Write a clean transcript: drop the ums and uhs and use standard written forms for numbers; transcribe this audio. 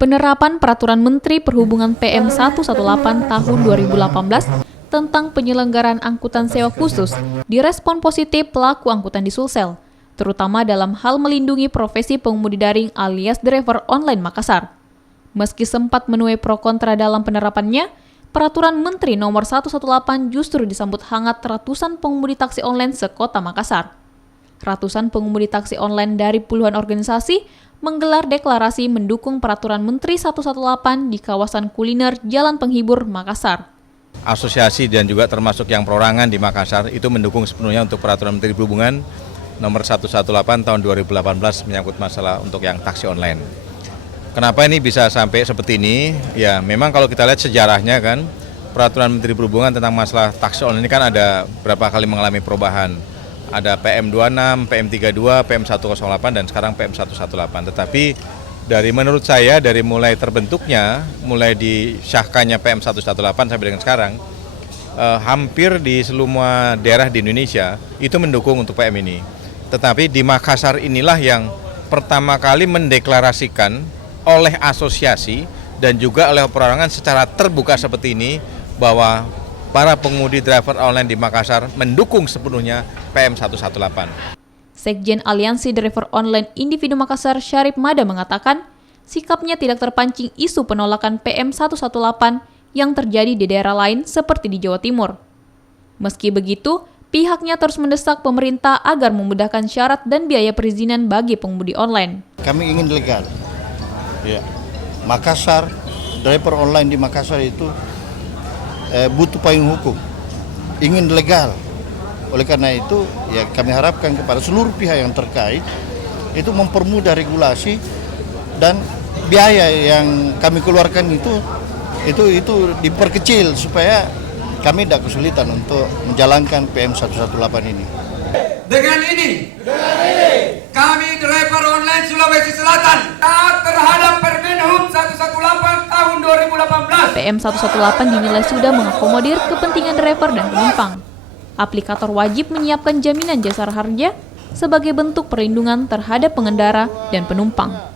Penerapan Peraturan Menteri Perhubungan PM 118 tahun 2018 tentang penyelenggaraan angkutan sewa khusus direspon positif pelaku angkutan di Sulsel, terutama dalam hal melindungi profesi pengemudi daring alias driver online Makassar. Meski sempat menuai pro kontra dalam penerapannya, Peraturan Menteri Nomor 118 justru disambut hangat ratusan pengemudi taksi online sekota Makassar. Ratusan pengemudi taksi online dari puluhan organisasi menggelar deklarasi mendukung Peraturan Menteri 118 di kawasan kuliner Jalan Penghibur, Makassar. Asosiasi dan juga termasuk yang perorangan di Makassar itu mendukung sepenuhnya untuk Peraturan Menteri Perhubungan Nomor 118 tahun 2018 menyangkut masalah untuk yang taksi online. Kenapa ini bisa sampai seperti ini? Ya memang kalau kita lihat sejarahnya kan, Peraturan Menteri Perhubungan tentang masalah taksi online ini kan ada berapa kali mengalami perubahan. Ada PM26, PM32, PM108, dan sekarang PM118. Tetapi menurut saya dari mulai terbentuknya, mulai disahkannya PM118 sampai dengan sekarang, hampir di semua daerah di Indonesia itu mendukung untuk PM ini. Tetapi di Makassar inilah yang pertama kali mendeklarasikan oleh asosiasi dan juga oleh perorangan secara terbuka seperti ini bahwa para pengemudi driver online di Makassar mendukung sepenuhnya PM118. Sekjen Aliansi Driver Online Individu Makassar Syarif Mada mengatakan, sikapnya tidak terpancing isu penolakan PM118 yang terjadi di daerah lain seperti di Jawa Timur. Meski begitu, pihaknya terus mendesak pemerintah agar memudahkan syarat dan biaya perizinan bagi pengemudi online. Kami ingin legal. Ya. Makassar, driver online di Makassar itu butuh payung hukum, ingin legal. Oleh karena itu, ya kami harapkan kepada seluruh pihak yang terkait itu mempermudah regulasi dan biaya yang kami keluarkan itu diperkecil supaya kami tidak kesulitan untuk menjalankan PM118 ini. Dengan ini, kami driver online Sulawesi Selatan taat terhadap Permenhub 118 tahun 2018. PM118 dinilai sudah mengakomodir kepentingan driver dan penumpang. Aplikator wajib menyiapkan jaminan jasa harja sebagai bentuk perlindungan terhadap pengendara dan penumpang.